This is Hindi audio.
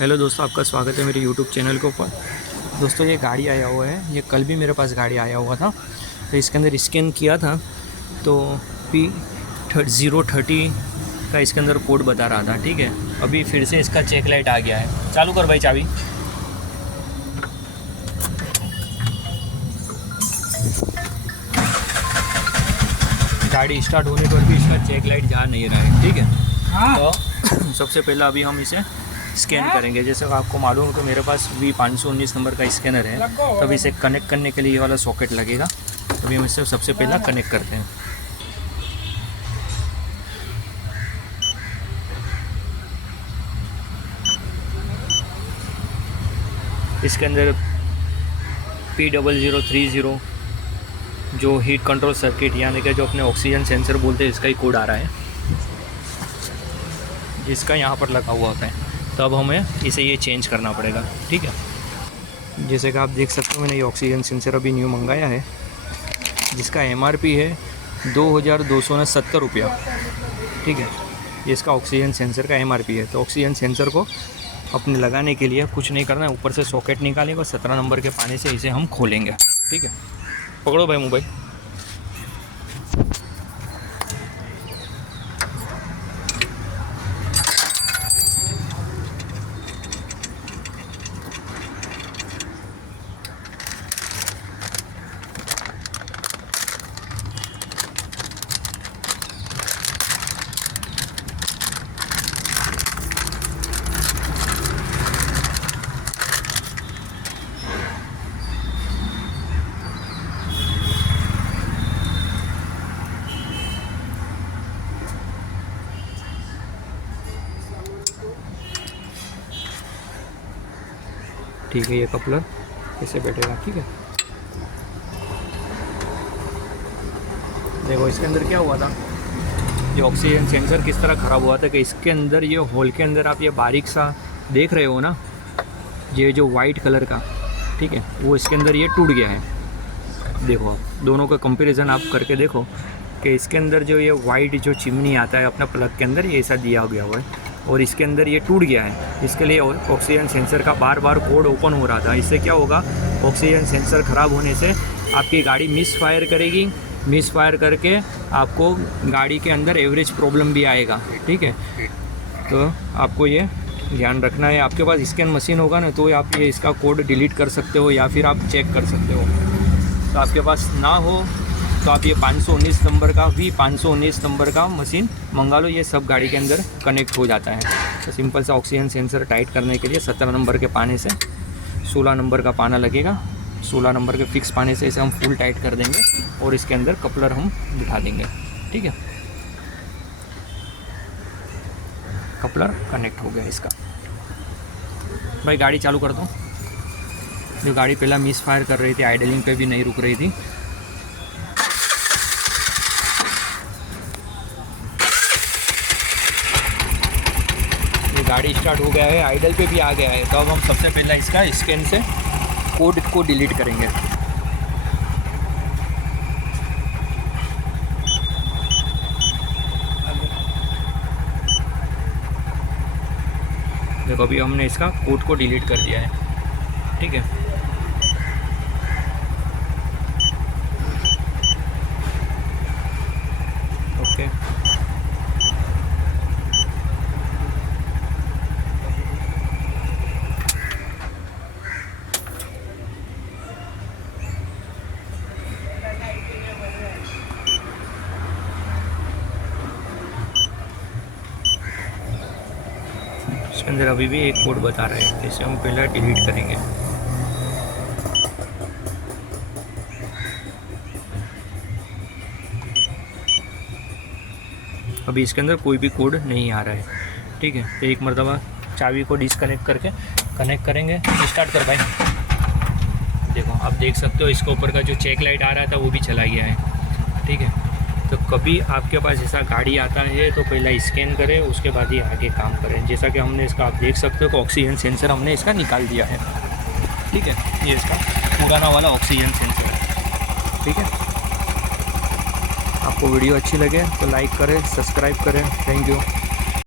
हेलो दोस्तों, आपका स्वागत है मेरे यूट्यूब चैनल के ऊपर। दोस्तों ये गाड़ी आया हुआ है, ये कल भी मेरे पास गाड़ी आया हुआ था, तो इसके अंदर स्कैन किया था तो P030 का इसके अंदर कोड बता रहा था। ठीक है, अभी फिर से इसका चेक लाइट आ गया है। चालू कर भाई चाबी। गाड़ी स्टार्ट होने पर भी इसका चेक लाइट जा नहीं रहा है। ठीक है, तो सबसे पहले अभी हम इसे स्कैन करेंगे। जैसे आपको मालूम है कि मेरे पास V519 नंबर का स्कैनर है, तब इसे कनेक्ट करने के लिए ये वाला सॉकेट लगेगा। अभी हम इसे सबसे पहले कनेक्ट करते हैं। इसके अंदर P0030 जो हीट कंट्रोल सर्किट यानी कि जो अपने ऑक्सीजन सेंसर बोलते हैं, इसका ही कोड आ रहा है, जिसका यहाँ पर लगा हुआ होता है। तो अब हमें इसे ये चेंज करना पड़ेगा। ठीक है, जैसे कि आप देख सकते हो मैंने ये ऑक्सीजन सेंसर अभी न्यू मंगाया है, जिसका MRP है 2270 रुपया। ठीक है, ये इसका ऑक्सीजन सेंसर का MRP है। तो ऑक्सीजन सेंसर को अपने लगाने के लिए कुछ नहीं करना है, ऊपर से सॉकेट निकालेंगे और 17 नंबर के पानी से इसे हम खोलेंगे। ठीक है, पकड़ो भाई मोबाइल। ठीक है, ये कपलर ऐसे बैठेगा। ठीक है, देखो इसके अंदर क्या हुआ था, ये ऑक्सीजन सेंसर किस तरह ख़राब हुआ था कि इसके अंदर ये होल के अंदर आप ये बारीक सा देख रहे हो ना, ये जो वाइट कलर का, ठीक है, वो इसके अंदर ये टूट गया है। देखो दोनों का कंपैरिजन आप करके देखो कि इसके अंदर जो ये वाइट जो चिमनी आता है अपना प्लग के अंदर, ये ऐसा दिया गया हुआ है और इसके अंदर ये टूट गया है। इसके लिए ऑक्सीजन सेंसर का बार बार कोड ओपन हो रहा था। इससे क्या होगा, ऑक्सीजन सेंसर ख़राब होने से आपकी गाड़ी मिस फायर करेगी, मिस फायर करके आपको गाड़ी के अंदर एवरेज प्रॉब्लम भी आएगा। ठीक है, तो आपको ये ध्यान रखना है। आपके पास स्कैन मशीन होगा ना, तो आप ये इसका कोड डिलीट कर सकते हो या फिर आप चेक कर सकते हो। तो आपके पास ना हो तो आप ये 519 नंबर का V519 नंबर का मशीन मंगा लो, ये सब गाड़ी के अंदर कनेक्ट हो जाता है। तो सिंपल सा ऑक्सीजन सेंसर टाइट करने के लिए 17 नंबर के पाने से 16 नंबर का पाना लगेगा। 16 नंबर के फिक्स पाने से इसे हम फुल टाइट कर देंगे और इसके अंदर कपलर हम बिठा देंगे। ठीक है, कपलर कनेक्ट हो गया इसका। भाई गाड़ी चालू कर दो। जो गाड़ी पहला मिस फायर कर रही थी, आइडलिंग पे भी नहीं रुक रही थी। गाड़ी स्टार्ट हो गया है, आइडल पे भी आ गया है। तो अब हम सबसे पहले इसका स्कैन से कोड को डिलीट करेंगे। देखो अभी हमने इसका कोड को डिलीट कर दिया है। ठीक है, ओके। इसके अंदर अभी भी एक कोड बता रहा है, इसे हम पहले डिलीट करेंगे। अभी इसके अंदर कोई भी कोड नहीं आ रहा है। ठीक है, तो एक मरतबा चाबी को डिसकनेक्ट करके कनेक्ट करेंगे। स्टार्ट कर भाई। देखो आप देख सकते हो इसके ऊपर का जो चेक लाइट आ रहा था वो भी चला गया है। ठीक है, तो कभी आपके पास ऐसा गाड़ी आता है तो पहला स्कैन करें, उसके बाद ही आगे काम करें। जैसा कि हमने इसका आप देख सकते हो कि ऑक्सीजन सेंसर हमने इसका निकाल दिया है। ठीक है, ये इसका पुराना वाला ऑक्सीजन सेंसर है। ठीक है, आपको वीडियो अच्छी लगे तो लाइक करें, सब्सक्राइब करें। Thank you.